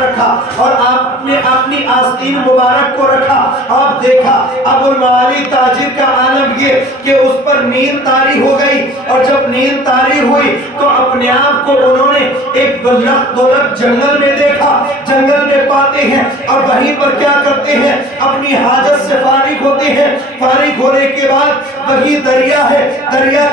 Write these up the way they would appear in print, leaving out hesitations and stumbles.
رکھا اور آپ نے اپنی آستین مبارک کو رکھا. آپ دیکھا ابو المعالی تاجر کا عالم یہ کہ اس پر نیند طاری ہو گئی, اور جب نیند طاری ہوئی تو اپنے آپ کو انہوں نے ایک دولت جنگل میں دیکھا. جنگل میں پاتے ہیں اور وہیں پر کیا کرتے ہیں, اپنی حاجت سے فارغ ہوتے ہیں. فارغ ہونے کے بعد وہی دریا ہے, دریا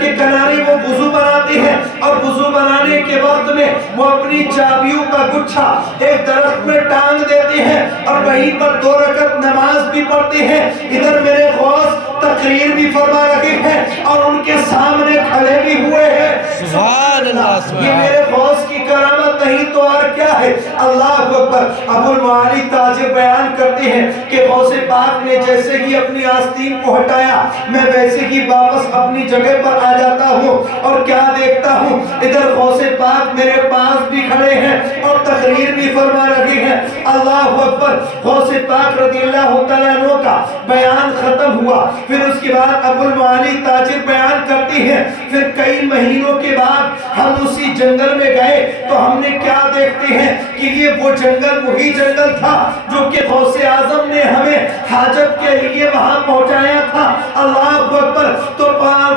کے کنارے وہ وضو بناتے ہیں, اور وضو بنانے کے وقت میں وہ اپنی چابیوں کا گچھا ایک درخت میں ٹانگ دیتے ہیں اور وہیں پر 2 رکعت نماز بھی پڑھتے ہیں. ادھر میرے غوث تقریر بھی فرما رہے ہیں اور ان کے سامنے کھڑے بھی ہوئے ہیں. سبحان اللہ, یہ میرے غوث کی کرامت نہیں تو اور کیا ہے. اللہ اکبر. ابو المعالی تاجر بیان کرتے ہیں کہ غوث پاک نے جیسے ہی اپنی آستین کو ہٹایا, میں ویسے ہی واپس اپنی جگہ پر آ جاتا ہوں اور کیا دیکھتا ہوں, ادھر غوث پاک میرے پاس بھی کھڑے ہیں اور تقریر بھی فرما رہے ہیں. اللہ اکبر. غوث پاک رضی اللہ تعالیٰ عنہ کا بیان ختم ہوا. پھر اس کے بعد ابو المعالی تاجر بیان کرتے ہیں, پھر کئی مہینوں کے بعد ہم اسی جنگل میں گئے تو ہم نے کیا دیکھتے ہیں کہ یہ وہ جنگل وہی جنگل تھا جو کہ غوث اعظم نے ہمیں حاجت کے لیے وہاں پہنچایا تھا. اللہ اکبر. تو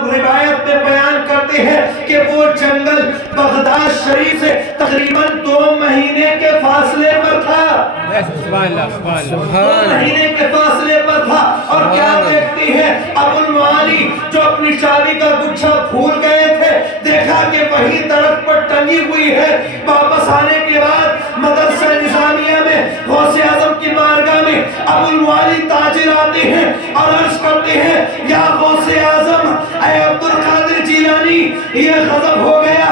روایت میں بیان کرتے ہیں کہ وہ جنگل بغداد شریف سے تقریباً 2 مہینے کے فاصلے پر تھا. 2 مہینے کے فاصلے پر تھا. اور کیا دیکھتی ہیں ابو المعالی جو اپنی چابی کا گچھا بھول گئے تھے, دیکھا کہ وہی درخت پر ٹنگی ہوئی ہے. واپس آنے کے بعد مدرسہ نظامیہ میں غوث اعظم کی بارگاہ میں ابو المعالی تاجر آتے ہیں اور عرض کرتے ہیں, یا غوث اعظم, اے عبد القادر جیلانی, یہ غضب ہو گیا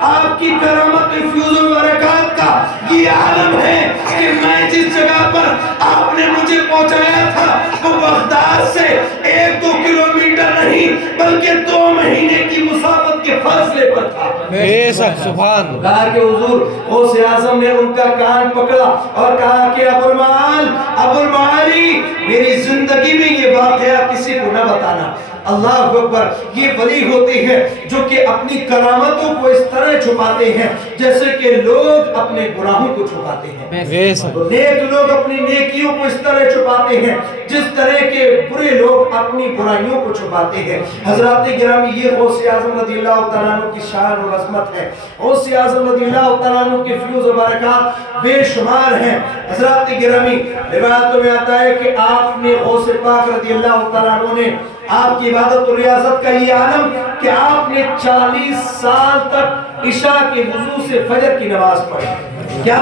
آپ کی کرامت فیوز و برکات کا یہ عالم ہے کہ میں جس جگہ پر آپ نے مجھے پہنچایا تھا وہ بغداد سے 1-2 کلومیٹر نہیں بلکہ 2 مہینے کی مسافت کے فاصلے پر تھا. بے شک سبحان. کہا کہ حضور غوث اعظم نے ان کا کان پکڑا اور کہا کہ ابو المعالی, میری زندگی میں یہ واقعہ کسی کو نہ بتانا. اللہ اکبر. یہ ولی ہوتے ہیں جو کہ اپنی کرامتوں کو اس طرح چھپاتے ہیں جیسے کہ لوگ اپنے گناہوں کو چھپاتے ہیں. نیک لوگ اپنی نیکیوں کو اس طرح چھپاتے ہیں جس طرح کے برے لوگ اپنی برائیوں کو چھپاتے ہیں. حضرات گرامی, یہ غوث اعظم رضی اللہ تعالیٰ عنہ کی شان اور عظمت ہے. غوث اعظم رضی اللہ تعالیٰ عنہ کے فیوز و برکات بے شمار ہیں. حضرات گرامی, روایتوں میں آتا ہے کہ آپ نے غوث پاک رضی اللہ تعالیٰ عنہ نے آپ کی عبادت و ریاضت کا یہ عالم کہ آپ نے 40 سال تک عشاء کے وضو سے فجر کی نماز پڑھی. کیا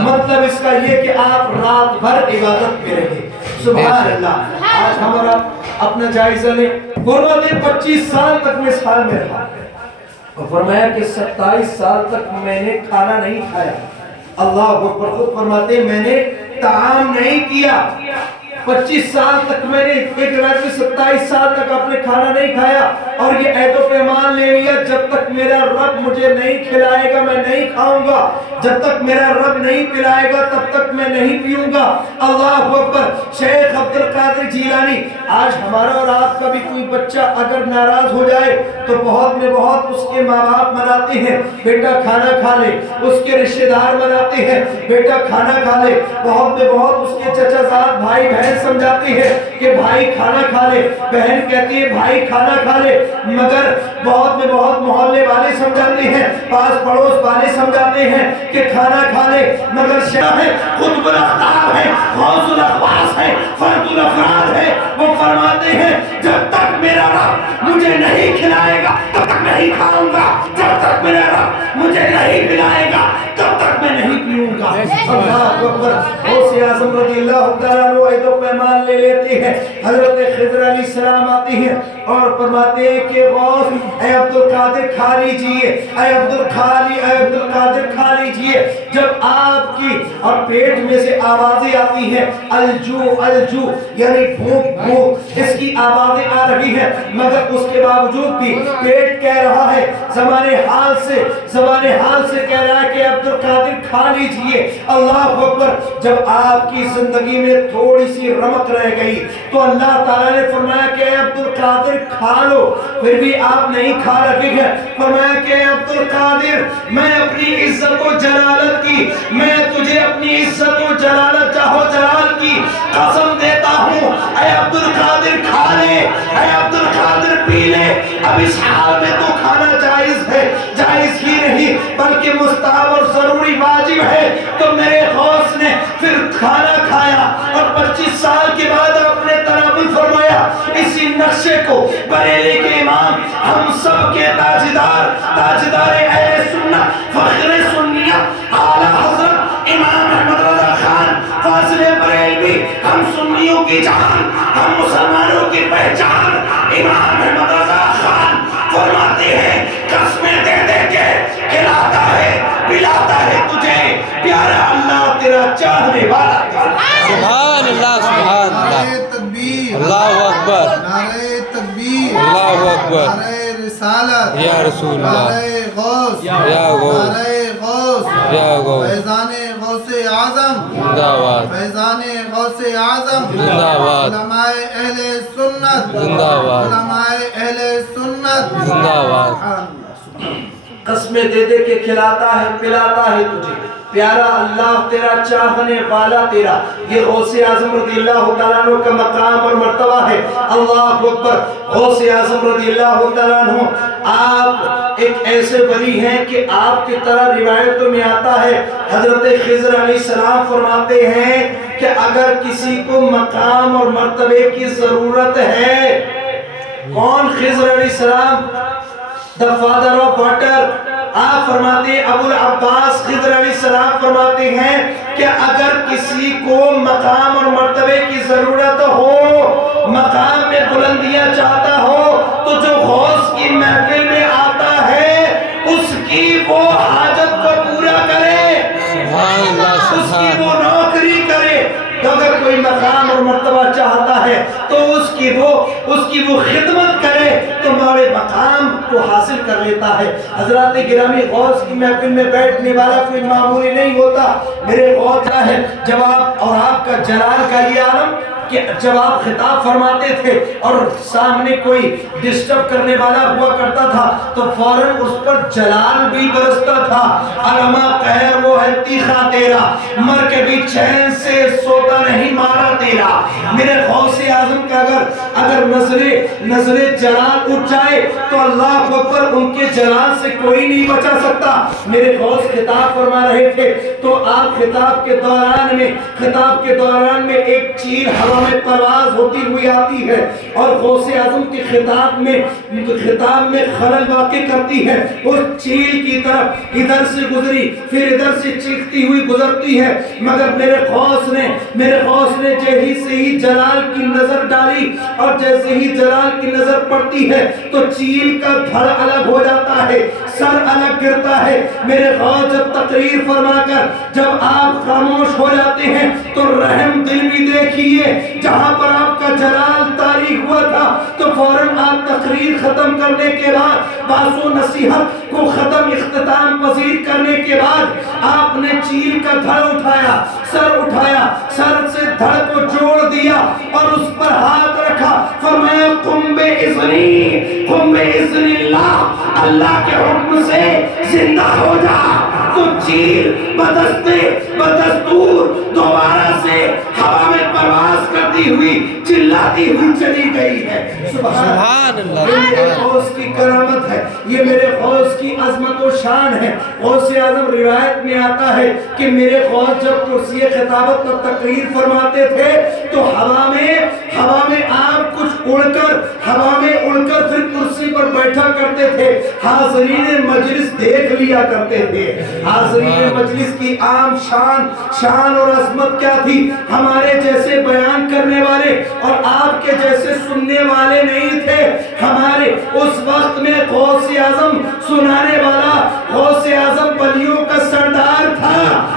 مطلب اس کا یہ کہ آپ رات بھر عبادت میں رہے. سبحان اللہ. آج ہمارا اپنا جائزہ لیں. فرماتے 25 سال تک میں اس حال میں رہا اور فرمایا کہ 27 سال تک میں نے کھانا نہیں کھایا. اللہ اکبر. خود فرماتے میں نے طعام نہیں کیا. 25 سال تک میں نے, ایک روایت میں 27 سال تک آپ نے کھانا نہیں کھایا اور یہ عہد و پیمان لے لیا, جب تک میرا رب مجھے نہیں کھلائے گا میں نہیں کھاؤں گا, جب تک میرا رب نہیں پلائے گا تب تک میں نہیں پیوں گا. اللہ اکبر. شیخ عبد القادر جیلانی, آج ہمارا اور آپ کا بھی کوئی بچہ اگر ناراض ہو جائے تو بہت میں بہت اس کے ماں باپ مناتے ہیں, بیٹا کھانا کھا لے. اس کے رشتہ دار مناتے ہیں, بیٹا کھانا کھا لے. بہت میں بہت اس کے چچا زاد بھائی بہن سمجھاتی ہے کہ بھائی کھانا کھا لے. بہن کہتی ہے بھائی کھانا کھا لے. مگر بہت میں بہت محلے والے سمجھاتے ہیں, پاس پڑوس والے سمجھاتے ہیں کہ کھانا کھا لے. مگر شاہ ہے, خود الاختار ہے, غوث الاخواص ہے, فرد الافراد ہے. وہ فرماتے ہیں جب تک میرا رب مجھے نہیں کھلائے گا تب تک نہیں کھاؤں گا, جب تک میرا رب مجھے نہیں پلائے گا تب تک میں نہیں پیوں گا. اللہ اکبر. غوث اعظم رضی اللہ تعالیٰ عنہ عہد و پیمان لے لیتے ہیں. حضرت خضر علیہ السلام آتے ہیں اور فرماتے ہیں کہ غوث, اے عبد القادر کھا لیجئے, اے عبد القادر کھا لیجئے. جب آپ کی اور پیٹ میں سے آوازیں آتی ہیں الجو الجو یعنی بھوک بھوک, اس کی آوازیں آ رہی ہیں, مگر اس کے باوجود بھی پیٹ کہہ رہا ہے, زبان حال سے کہہ رہا ہے کہ عبد القادر کھا لیجئے. اللہ اکبر. جب آپ کی زندگی میں تھوڑی سی رمق رہ گئی تو اللہ تعالیٰ نے فرمایا کہ اے عبد القادر القادر کھا لو، پھر بھی آپ نہیں کھا رکھے گے۔ فرمایا کہ عبد القادر میں اپنی عزت و جلالت کی، میں تجھے اپنی عزت و جلالت جاہ و جلال کی قسم دیتا ہوں، اے عبد القادر کھا لے، اے عبد القادر پی لے، اب اس حال میں تو کھانا جائز ہے، جائز ہی نہیں بلکہ مستحب اور ضروری واجب ہے۔ تو میرے غوث نے پھر کھانا کھایا اور 25 سال کے بعد آپ نے تناول فرمایا۔ اسی نقشے کو بریلی کے امام، ہم سب کے تاجدار اہل سنت، فخر سنیت، اعلیٰ حضرت امام احمد رضا خان فاضل بریلوی، ہم سنیوں کی جان، ہم مسلمانوں کی پہچان، امام احمد رضا خان فرماتے ہیں قسمیں دے دے کے کھلاتا ہے پلاتا ہے تجھے پیارا اللہ تیرا چاہنے والا۔ سبحان اللہ، سبحان اللہ، نعرہ تکبیر، اللہ اکبر، نعرہ تکبیر، اللہ اکبر، نعرہ رسالت، یا رسول اللہ، نعرہ غوث، یا غوث، نعرہ غوث، یا غوث، فیضان غوث اعظم، زندہ باد، فیضان غوث اعظم، زندہ باد، علماء اہل سنت، زندہ باد، علماء اہل سنت، زندہ باد۔ سبحان اللہ۔ قسمیں دے دے کے کھلاتا ہے پلاتا ہے تجھے پیارا اللہ تیرا چاہنے والا تیرا۔ یہ غوث اعظم رضی اللہ تعالیٰ عنہ کا مقام اور مرتبہ ہے۔ اللہ اکبر۔ غوث اعظم رضی اللہ تعالیٰ عنہ آپ ایک ایسے ولی ہیں کہ آپ کی طرح روایتوں میں آتا ہے، حضرت خضر علیہ السلام فرماتے ہیں کہ اگر کسی کو مقام اور مرتبے کی ضرورت ہے، کون خضر علیہ السلام؟ the father of water۔ آپ فرماتے ہیں ابو العباس خضر علیہ السلام فرماتے ہیں کہ اگر کسی کو مقام اور مرتبے کی ضرورت ہو، مقام میں بلندیاں چاہتا ہو، تو جو غوث کی محفل میں آتا ہے اس کی وہ حاجت کو پورا کرے، سبحان اللہ، اس کی سبحان وہ نوکری کرے۔ تو اگر کوئی مقام اور مرتبہ چاہتا ہے تو اس کی وہ خدمت کرے تو بڑے مقام کو حاصل کر لیتا ہے۔ حضرات گرامی، غوث کی محفل میں بیٹھنے والا کوئی معمولی نہیں ہوتا۔ میرے غوث ہے جب آپ اور آپ کا جلال کا یہ عالم کہ جب آپ خطاب فرماتے تھے اور سامنے کوئی ڈسٹرب کرنے والا ہوا کرتا تھا تو فوراً اس پر جلال بھی برستا تھا۔ علماء قہر وہ ہے تیخا تیرا، مر کے بھی چین سے سوتا نہیں مارا تیرا۔ میرے غوث اعظم کا اگر نظر جلال اٹھ جائے تو اللہ اکبر، ان کے جلال سے کوئی نہیں بچا سکتا۔ میرے غوث خطاب فرما رہے تھے تو آپ خطاب کے دوران میں ایک چیل ہوا میں پرواز ہوتی ہوئی آتی ہے اور غوث اعظم کے خطاب میں خلل واقع کرتی ہے۔ اس چیل کی طرف ادھر سے گزری، پھر ادھر سے چیختی ہوئی گزرتی ہے، مگر میرے غوث نے جیسے ہی جلال کی نظر ڈالی اور جیسے ہی جلال کی نظر پڑتی ہے تو چیل کا دھڑ الگ ہو جاتا ہے، سر الگ گرتا ہے۔ میرے غوث جب تقریر فرما کر جب آپ خاموش ہو جاتے ہیں تو رحم دل بھی دیکھیے، جہاں پر آپ کا جلال تاریخ ہوا تھا تو فوراً آپ تقریر ختم کرنے کے بعد باس و نصیحت کو اختتام پذیر کرنے کے بعد آپ نے چیل کا دھڑ اٹھایا، سر سے دھڑ کو جوڑ دیا اور اس پر ہاتھ رکھا، فرمایا قم بِإِذْنِ اللہ، اللہ کے حکم سے زندہ ہو جا۔ تو چیل بدستور دوبارہ سے ہوا میں پرواز کرتی ہوئی چلاتی ہوئی چلی گئی ہے۔ سبحان اللہ۔ یہ میرے غوث کی کرامت ہے، یہ میرے غوث کی عظمت و شان ہے۔ غوث اعظم روایت میں آتا ہے کہ میرے غوث جب کرسی خطابت پر تقریر فرماتے تھے تو ہوا میں آپ کچھ اڑ کر پھر کرسی پر بیٹھا کرتے تھے۔ حاضرین مجلس دیکھ لیا کرتے تھے۔ حاضرین مجلس کی عام شان اور عظمت کیا تھی؟ ہمارے جیسے بیان کرنے والے اور آپ کے جیسے سننے والے نہیں تھے۔ ہمارے اس وقت میں غوث اعظم سنانے والا، غوث اعظم ولیوں کا سردار تھا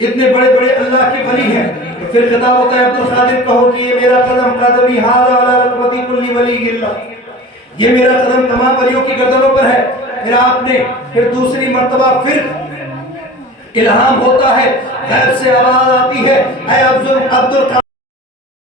اتنے بڑے بڑے اللہ کے ولی ہیں. پھر خطاب ہوتا ہے عبد القادر کہو کہ یہ میرا قدم قدمی ھذا علی رقبتی کل ولی اللہ، یہ میرا قدم تمام ولیوں کی گردنوں پر ہے. پھر آپ نے پھر دوسری مرتبہ پھر الہام ہوتا ہے، غیب سے آواز آتی ہے، اے عبد القادر